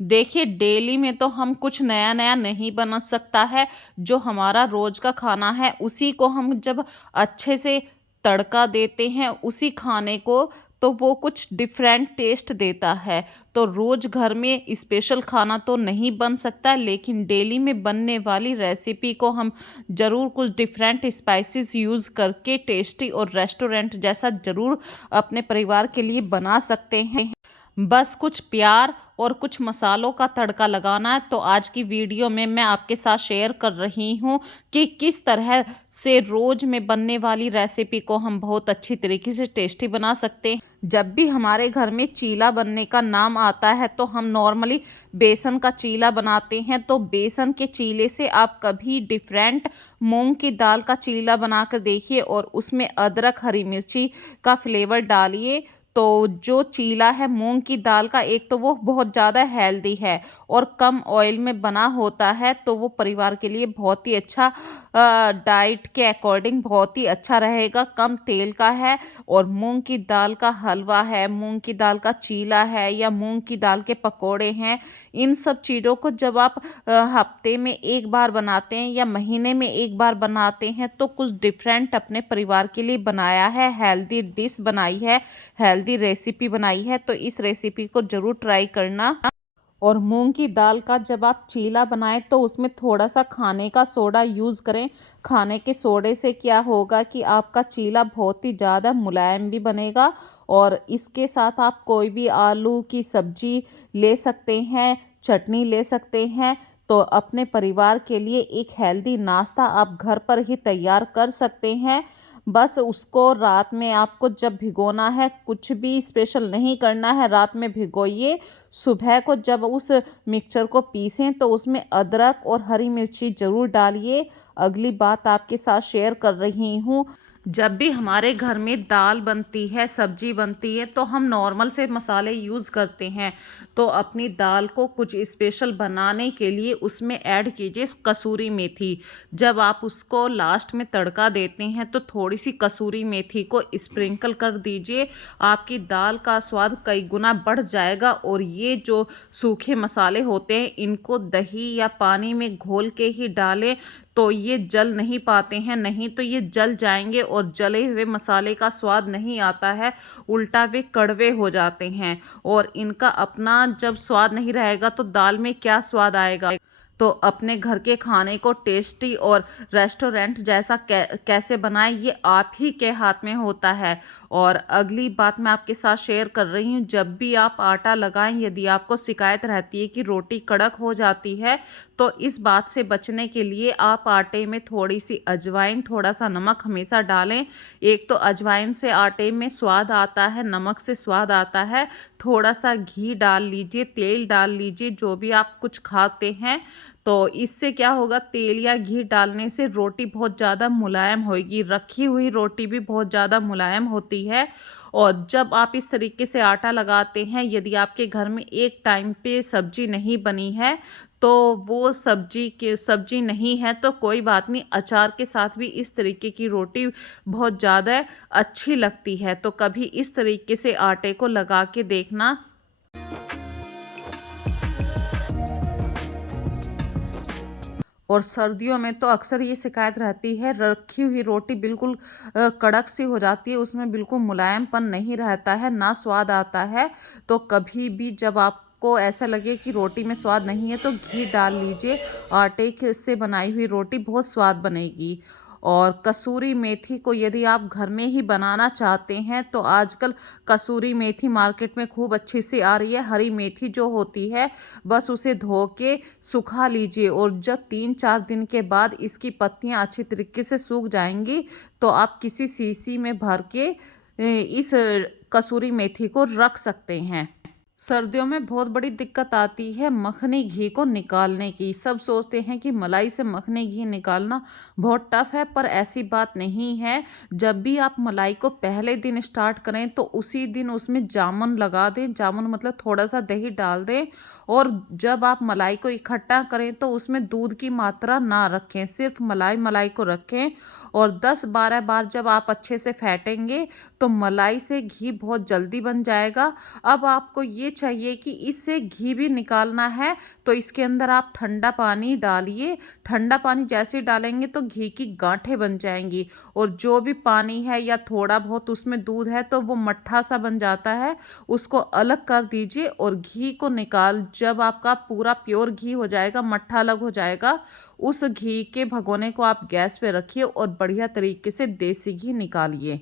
देखिए, डेली में तो हम कुछ नया नया नहीं बना सकता है। जो हमारा रोज का खाना है उसी को हम जब अच्छे से तड़का देते हैं उसी खाने को, तो वो कुछ डिफरेंट टेस्ट देता है। तो रोज घर में स्पेशल खाना तो नहीं बन सकता, लेकिन डेली में बनने वाली रेसिपी को हम ज़रूर कुछ डिफरेंट स्पाइसेस यूज़ करके टेस्टी और रेस्टोरेंट जैसा ज़रूर अपने परिवार के लिए बना सकते हैं। बस कुछ प्यार और कुछ मसालों का तड़का लगाना है। तो आज की वीडियो में मैं आपके साथ शेयर कर रही हूँ कि किस तरह से रोज में बनने वाली रेसिपी को हम बहुत अच्छी तरीके से टेस्टी बना सकते हैं। जब भी हमारे घर में चीला बनने का नाम आता है तो हम नॉर्मली बेसन का चीला बनाते हैं। तो बेसन के चीले से आप कभी डिफरेंट मूंग की दाल का चीला बनाकर देखिए और उसमें अदरक हरी मिर्ची का फ्लेवर डालिए। तो जो चीला है मूंग की दाल का, एक तो वो बहुत ज़्यादा हेल्दी है और कम ऑयल में बना होता है, तो वो परिवार के लिए बहुत ही अच्छा, डाइट के अकॉर्डिंग बहुत ही अच्छा रहेगा। कम तेल का है और मूंग की दाल का हलवा है, मूंग की दाल का चीला है या मूंग की दाल के पकोड़े हैं। इन सब चीज़ों को जब आप हफ्ते में एक बार बनाते हैं या महीने में एक बार बनाते हैं तो कुछ डिफरेंट अपने परिवार के लिए बनाया है, हेल्दी डिश बनाई है, हेल्दी रेसिपी बनाई है। तो इस रेसिपी को ज़रूर ट्राई करना। और मूंग की दाल का जब आप चीला बनाएं तो उसमें थोड़ा सा खाने का सोडा यूज़ करें। खाने के सोडे से क्या होगा कि आपका चीला बहुत ही ज़्यादा मुलायम भी बनेगा। और इसके साथ आप कोई भी आलू की सब्जी ले सकते हैं, चटनी ले सकते हैं। तो अपने परिवार के लिए एक हेल्दी नाश्ता आप घर पर ही तैयार कर सकते हैं। बस उसको रात में आपको जब भिगोना है, कुछ भी स्पेशल नहीं करना है, रात में भिगोइए। सुबह को जब उस मिक्सचर को पीसें तो उसमें अदरक और हरी मिर्ची ज़रूर डालिए। अगली बात आपके साथ शेयर कर रही हूँ। जब भी हमारे घर में दाल बनती है, सब्जी बनती है, तो हम नॉर्मल से मसाले यूज़ करते हैं। तो अपनी दाल को कुछ स्पेशल बनाने के लिए उसमें ऐड कीजिए कसूरी मेथी। जब आप उसको लास्ट में तड़का देते हैं तो थोड़ी सी कसूरी मेथी को स्प्रिंकल कर दीजिए। आपकी दाल का स्वाद कई गुना बढ़ जाएगा। और ये जो सूखे मसाले होते हैं इनको दही या पानी में घोल के ही डालें, तो ये जल नहीं पाते हैं, नहीं तो ये जल जाएंगे और जले हुए मसाले का स्वाद नहीं आता है, उल्टा वे कड़वे हो जाते हैं। और इनका अपना जब स्वाद नहीं रहेगा तो दाल में क्या स्वाद आएगा। तो अपने घर के खाने को टेस्टी और रेस्टोरेंट जैसा कैसे बनाएं, ये आप ही के हाथ में होता है। और अगली बात मैं आपके साथ शेयर कर रही हूँ, जब भी आप आटा लगाएं, यदि आपको शिकायत रहती है कि रोटी कड़क हो जाती है, तो इस बात से बचने के लिए आप आटे में थोड़ी सी अजवाइन, थोड़ा सा नमक हमेशा डालें। एक तो अजवाइन से आटे में स्वाद आता है, नमक से स्वाद आता है। थोड़ा सा घी डाल लीजिए, तेल डाल लीजिए, जो भी आप कुछ खाते हैं। तो इससे क्या होगा, तेल या घी डालने से रोटी बहुत ज़्यादा मुलायम होगी। रखी हुई रोटी भी बहुत ज़्यादा मुलायम होती है। और जब आप इस तरीके से आटा लगाते हैं, यदि आपके घर में एक टाइम पे सब्जी नहीं बनी है, तो वो सब्जी नहीं है तो कोई बात नहीं, अचार के साथ भी इस तरीके की रोटी बहुत ज़्यादा अच्छी लगती है। तो कभी इस तरीके से आटे को लगा के देखना। और सर्दियों में तो अक्सर ये शिकायत रहती है, रखी हुई रोटी बिल्कुल कड़क सी हो जाती है, उसमें बिल्कुल मुलायमपन नहीं रहता है, ना स्वाद आता है। तो कभी भी जब आपको ऐसा लगे कि रोटी में स्वाद नहीं है तो घी डाल लीजिए। से बनाई हुई रोटी बहुत स्वाद बनेगी। और कसूरी मेथी को यदि आप घर में ही बनाना चाहते हैं तो आजकल कसूरी मेथी मार्केट में खूब अच्छी सी आ रही है। हरी मेथी जो होती है, बस उसे धो के सुखा लीजिए और जब 3-4 दिन के बाद इसकी पत्तियां अच्छी तरीके से सूख जाएंगी तो आप किसी शीशी में भर के इस कसूरी मेथी को रख सकते हैं। सर्दियों में बहुत बड़ी दिक्कत आती है मखनी घी को निकालने की। सब सोचते हैं कि मलाई से मखनी घी निकालना बहुत टफ है, पर ऐसी बात नहीं है। जब भी आप मलाई को पहले दिन स्टार्ट करें तो उसी दिन उसमें जामुन लगा दें, जामुन मतलब थोड़ा सा दही डाल दें। और जब आप मलाई को इकट्ठा करें तो उसमें दूध की मात्रा ना रखें, सिर्फ मलाई मलाई को रखें। और 10-12 बार जब आप अच्छे से फेंटेंगे तो मलाई से घी बहुत जल्दी बन जाएगा। अब आपको ये ये चाहिए कि इससे घी भी निकालना है, तो इसके अंदर आप ठंडा पानी डालिए। ठंडा पानी जैसे डालेंगे तो घी की गांठें बन जाएंगी, और जो भी पानी है या थोड़ा बहुत उसमें दूध है तो वो मट्ठा सा बन जाता है, उसको अलग कर दीजिए। और घी को निकाल, जब आपका पूरा प्योर घी हो जाएगा, मट्ठा अलग हो जाएगा, उस घी के भगोने को आप गैस पे रखिए और बढ़िया तरीके से देसी घी निकालिए।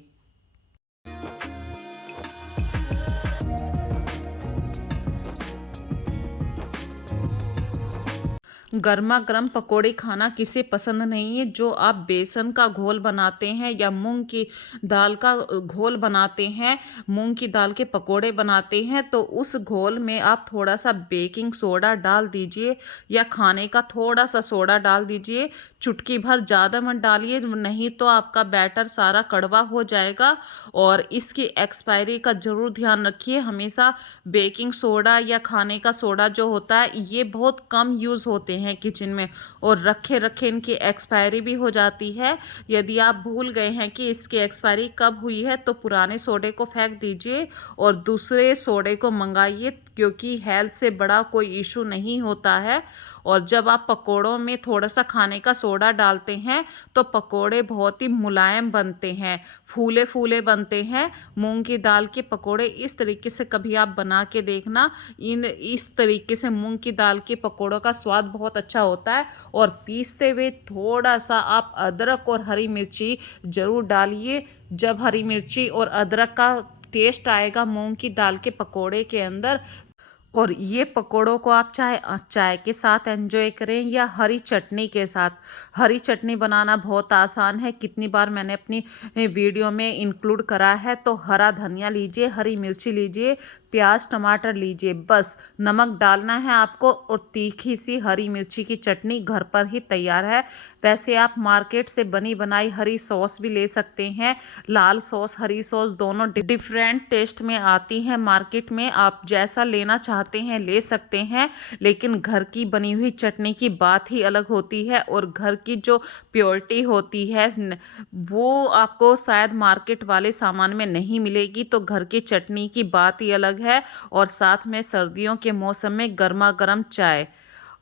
गर्मा गर्म पकोड़े खाना किसे पसंद नहीं है। जो आप बेसन का घोल बनाते हैं या मूंग की दाल का घोल बनाते हैं, मूंग की दाल के पकोड़े बनाते हैं, तो उस घोल में आप थोड़ा सा बेकिंग सोडा डाल दीजिए या खाने का थोड़ा सा सोडा डाल दीजिए। चुटकी भर, ज़्यादा मत डालिए, नहीं तो आपका बैटर सारा कड़वा हो जाएगा। और इसकी एक्सपायरी का ज़रूर ध्यान रखिए। हमेशा बेकिंग सोडा या खाने का सोडा जो होता है, ये बहुत कम यूज़ होते हैं किचन में, और रखे रखे इनकी एक्सपायरी भी हो जाती है। यदि आप भूल गए हैं कि इसकी एक्सपायरी कब हुई है, तो पुराने सोडे को फेंक दीजिए और दूसरे सोडे को मंगाइए, क्योंकि हेल्थ से बड़ा कोई इशू नहीं होता है। और जब आप पकोड़ों में थोड़ा सा खाने का सोडा डालते हैं तो पकोड़े बहुत ही मुलायम बनते हैं, फूले फूले बनते हैं। मूंग की दाल के पकोड़े इस तरीके से कभी आप बना के देखना। इस तरीके से मूंग की दाल के पकोड़ों का स्वाद बहुत अच्छा होता है। और पीसते हुए थोड़ा सा आप अदरक और हरी मिर्ची ज़रूर डालिए। जब हरी मिर्ची और अदरक का टेस्ट आएगा मूंग की दाल के पकोड़े के अंदर, और ये पकोड़ों को आप चाहे चाय के साथ एंजॉय करें या हरी चटनी के साथ। हरी चटनी बनाना बहुत आसान है, कितनी बार मैंने अपनी वीडियो में इंक्लूड करा है। तो हरा धनिया लीजिए, हरी मिर्ची लीजिए, प्याज टमाटर लीजिए, बस नमक डालना है आपको, और तीखी सी हरी मिर्ची की चटनी घर पर ही तैयार है। वैसे आप मार्केट से बनी बनाई हरी सॉस भी ले सकते हैं। लाल सॉस, हरी सॉस दोनों डिफरेंट टेस्ट में आती हैं मार्केट में, आप जैसा लेना चाहते हैं ले सकते हैं। लेकिन घर की बनी हुई चटनी की बात ही अलग होती है, और घर की जो प्योरिटी होती है वो आपको शायद मार्केट वाले सामान में नहीं मिलेगी। तो घर की चटनी की बात ही अलग है। और साथ में सर्दियों के मौसम में गर्मा गर्म चाय।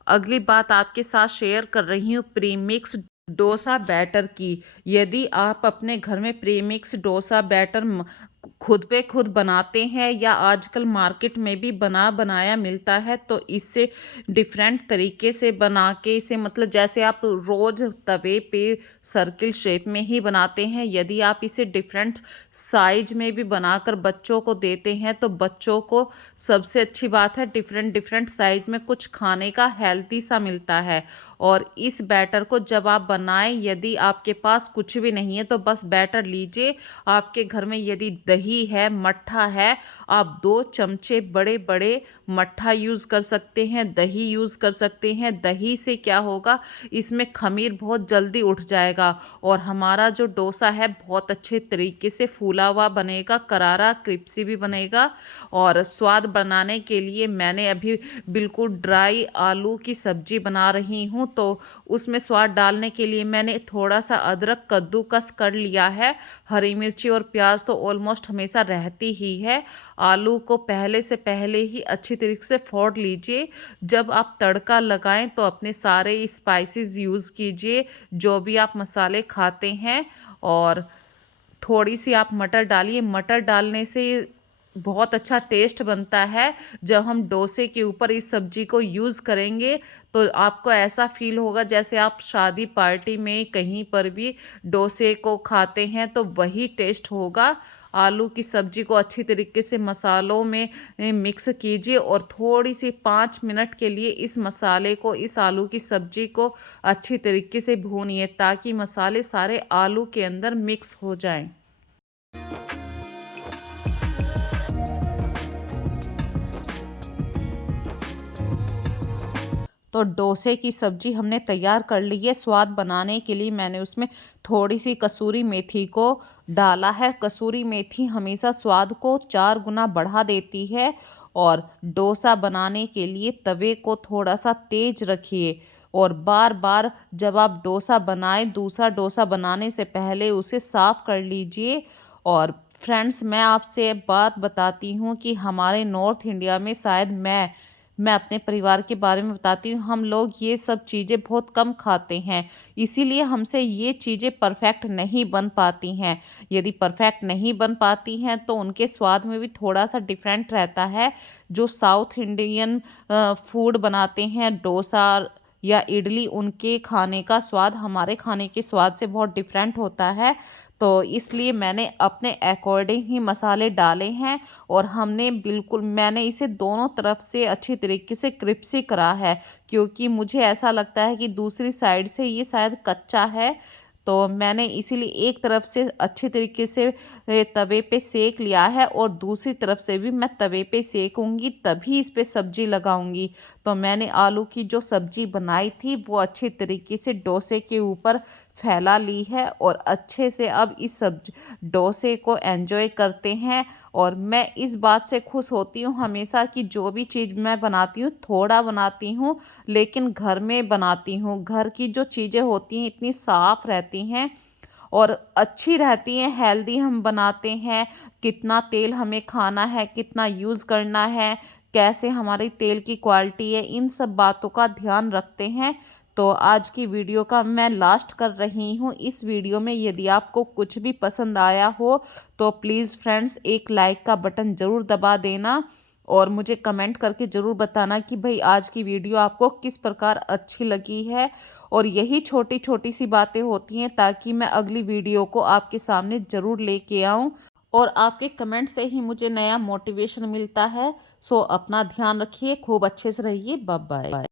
अगली बात आपके साथ शेयर कर रही हूँ प्रीमिक्स डोसा बैटर की। यदि आप अपने घर में प्रीमिक्स डोसा बैटर खुद पे खुद बनाते हैं या आजकल मार्केट में भी बना बनाया मिलता है, तो इससे डिफरेंट तरीके से बना के इसे, मतलब जैसे आप रोज़ तवे पे सर्किल शेप में ही बनाते हैं, यदि आप इसे डिफरेंट साइज में भी बनाकर बच्चों को देते हैं, तो बच्चों को सबसे अच्छी बात है डिफरेंट डिफरेंट साइज में कुछ खाने का हेल्दी सा मिलता है। और इस बैटर को जब आप बनाएं, यदि आपके पास कुछ भी नहीं है तो बस बैटर लीजिए। आपके घर में यदि दही है, मट्ठा है, आप 2 चमचे बड़े बड़े मट्ठा यूज़ कर सकते हैं, दही यूज़ कर सकते हैं। दही से क्या होगा, इसमें खमीर बहुत जल्दी उठ जाएगा, और हमारा जो डोसा है बहुत अच्छे तरीके से फूला हुआ बनेगा, करारा क्रिस्पी भी बनेगा। और स्वाद बनाने के लिए मैंने अभी बिल्कुल ड्राई आलू की सब्जी बना रही हूँ, तो उसमें स्वाद डालने के लिए मैंने थोड़ा सा अदरक कद्दूकस कर लिया है। हरी मिर्ची और प्याज तो ऑलमोस्ट हमेशा रहती ही है। आलू को पहले से पहले ही अच्छी तरीके से फोड़ लीजिए। जब आप तड़का लगाएं तो अपने सारे स्पाइसेस यूज़ कीजिए, जो भी आप मसाले खाते हैं, और थोड़ी सी आप मटर डालिए। मटर डालने से बहुत अच्छा टेस्ट बनता है। जब हम डोसे के ऊपर इस सब्जी को यूज़ करेंगे तो आपको ऐसा फील होगा जैसे आप शादी पार्टी में कहीं पर भी डोसे को खाते हैं, तो वही टेस्ट होगा। आलू की सब्जी को अच्छी तरीके से मसालों में मिक्स कीजिए, और थोड़ी सी 5 मिनट के लिए इस मसाले को, इस आलू की सब्जी को अच्छी तरीके से भूनिए, ताकि मसाले सारे आलू के अंदर मिक्स हो जाएं। तो डोसे की सब्जी हमने तैयार कर ली है। स्वाद बनाने के लिए मैंने उसमें थोड़ी सी कसूरी मेथी को डाला है। कसूरी मेथी हमेशा स्वाद को 4 गुना बढ़ा देती है। और डोसा बनाने के लिए तवे को थोड़ा सा तेज रखिए, और बार बार जब आप डोसा बनाएं, दूसरा डोसा बनाने से पहले उसे साफ़ कर लीजिए। और फ्रेंड्स, मैं आपसे बात बताती हूँ कि हमारे नॉर्थ इंडिया में शायद मैं अपने परिवार के बारे में बताती हूँ, हम लोग ये सब चीज़ें बहुत कम खाते हैं। इसीलिए हमसे ये चीज़ें परफेक्ट नहीं बन पाती हैं। यदि परफेक्ट नहीं बन पाती हैं तो उनके स्वाद में भी थोड़ा-सा डिफरेंट रहता है। जो साउथ इंडियन फूड बनाते हैं, डोसा या इडली, उनके खाने का स्वाद हमारे खाने के स्वाद से बहुत डिफरेंट होता है। तो इसलिए मैंने अपने अकॉर्डिंग ही मसाले डाले हैं और मैंने इसे दोनों तरफ से अच्छी तरीके से क्रिस्पी करा है, क्योंकि मुझे ऐसा लगता है कि दूसरी साइड से ये शायद कच्चा है। तो मैंने इसीलिए एक तरफ से अच्छी तरीके से तवे पे सेक लिया है और दूसरी तरफ से भी मैं तवे पे सेकूंगी, तभी इस पे सब्जी लगाऊंगी। तो मैंने आलू की जो सब्जी बनाई थी वो अच्छी तरीके से डोसे के ऊपर फैला ली है और अच्छे से अब इस सब्जी डोसे को एंजॉय करते हैं। और मैं इस बात से खुश होती हूँ हमेशा कि जो भी चीज़ मैं बनाती हूँ थोड़ा बनाती हूँ, लेकिन घर में बनाती हूँ। घर की जो चीज़ें होती हैं इतनी साफ़ रहती हैं और अच्छी रहती हैं, हेल्दी हम बनाते हैं। कितना तेल हमें खाना है, कितना यूज़ करना है, कैसे हमारी तेल की क्वालिटी है, इन सब बातों का ध्यान रखते हैं। तो आज की वीडियो का मैं लास्ट कर रही हूँ। इस वीडियो में यदि आपको कुछ भी पसंद आया हो तो प्लीज़ फ्रेंड्स एक लाइक का बटन ज़रूर दबा देना और मुझे कमेंट करके ज़रूर बताना कि भाई आज की वीडियो आपको किस प्रकार अच्छी लगी है। और यही छोटी छोटी सी बातें होती हैं ताकि मैं अगली वीडियो को आपके सामने ज़रूर लेके आऊँ और आपके कमेंट से ही मुझे नया मोटिवेशन मिलता है। सो अपना ध्यान रखिए, खूब अच्छे से रहिए। Bye bye.